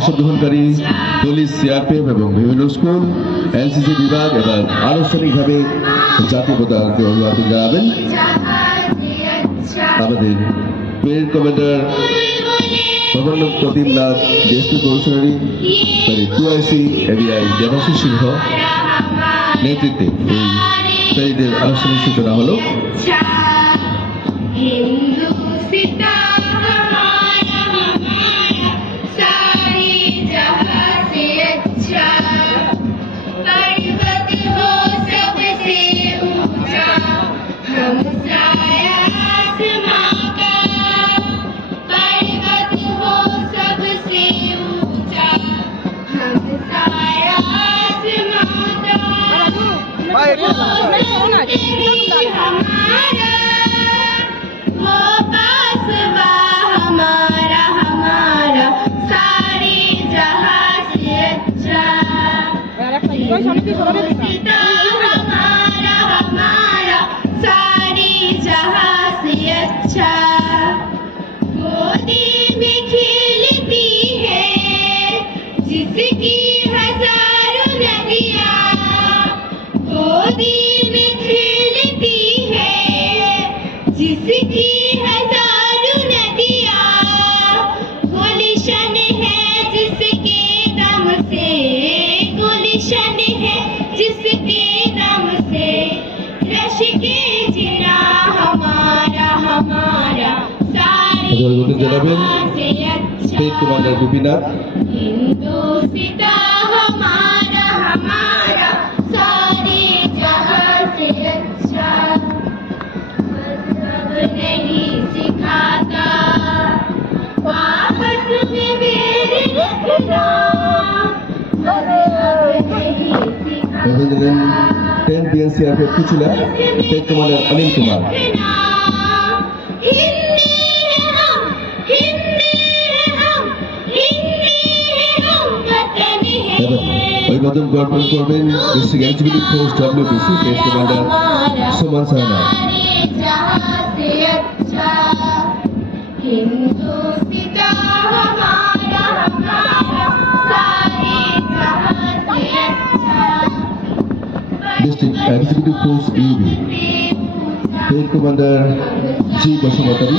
অংশগ্রহণকারী police, CRPF এবং বিভিন্ন স্কুল, এনসিসি বিভাগ এবং আনুষ্ঠানিকভাবে জাতীয় পতাকাকে অভিবাদন জানাবেন। আমাদের parade commander governor Pratimnath, DSP কমিশনারি টুআইসি এবিআই দেবাশিস সিংহ নেতৃত্বে এই প্যারেডের আনুষ্ঠানিক সূচনা হলো। জানাবেন স্টেট কমান্ডার গোপীনাথ। সিআরপিএফ ছিল স্টেট কমান্ডার অনিল কুমার। অভিবাদন গ্রহণ করবেন district executive force WPC state commander Suman Sahana. District executive force UB state commander G Basumatary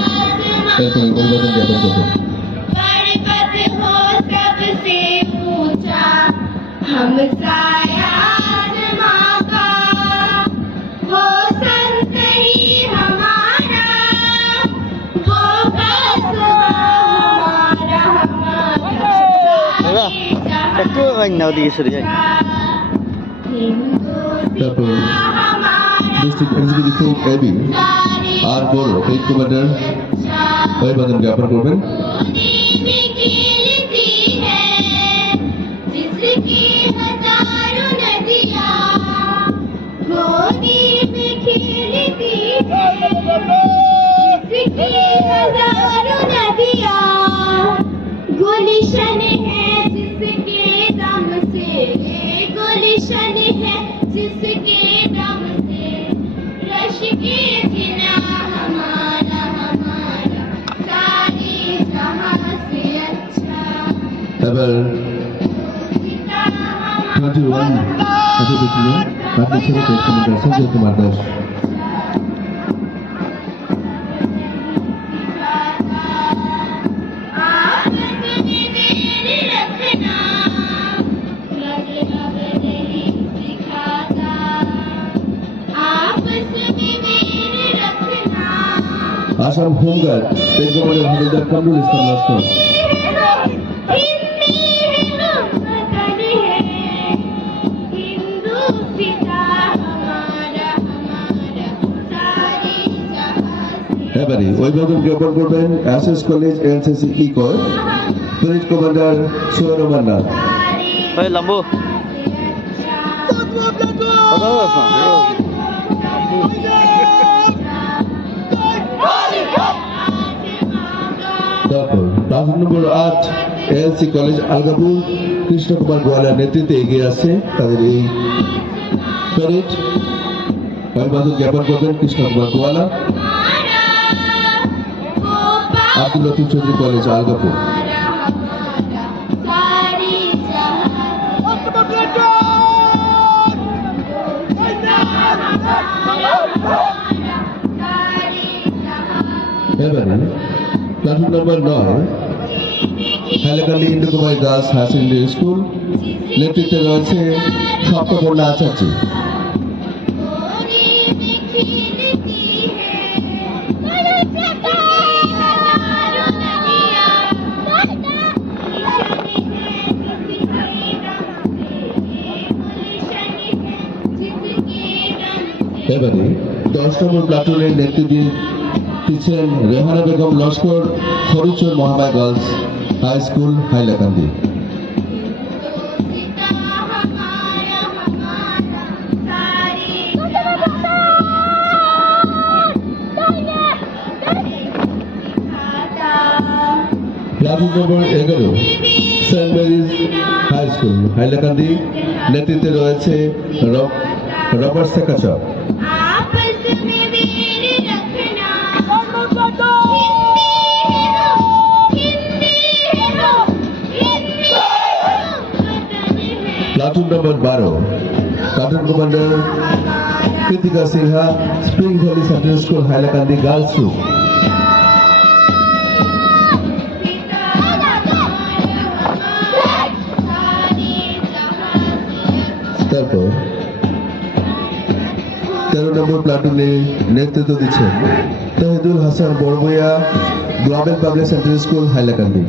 তারপরে অভিবাদন জ্ঞাপন করবেন। তারপর ডিস্ট্রিক্ট এক্সিকিউটিভ ফোর্স এবি আর বড় স্টেট কমান্ডার অভিবাদন জ্ঞাপন করবেন। এবার 21 সঞ্জয় কুমার দাস। আসাম হোমগার্ড স্টেট কমান্ডার হাবিলদার কামরুল ইসলাম লস্কর। এবারে অভিবাদন জ্ঞাপন করবেন এসএস কলেজ এনসিসি ই কর প্যারেড কমান্ডার সোহেল মান্না। তারপর 8 এলসি কলেজ আলগাপুর কৃষ্ণ কুমার গোয়ালার নেতৃত্বে এগিয়ে আছে তাদের এই প্যারেড। অভিবাদন জ্ঞাপন করবেন কৃষ্ণ কুমার গোয়ালা। আব্দুল লতিফ চৌধুরী কলেজ আলগাপুর। এবারে প্লাটুন নম্বর 9 হাইলাকান্দি ইন্দু কুমারী গার্লস হায়ার সেকেন্ডারি স্কুল, নেতৃত্বে রয়েছে সপ্তপর্ণা আচার্য। এবারে 10 নম্বর প্লাটুনের নেতৃত্বে দিচ্ছেন Rehana Begum Laskar, Harichar Mahamaya girls high school, Hailakandi. Platoon number 11 Saint Mary's high school, Hailakandi, নেতৃত্বে রয়েছে রবার্ট সেকাচক। Platoon number 12 platoon commander Kritika Sinha, spring valley central school, Hailakandi girls group. তারপর 13 নম্বর প্লাটুনে নেতৃত্ব দিচ্ছেন তহিদুল হাসান বড়বইয়া, global public central school, Hailakandi.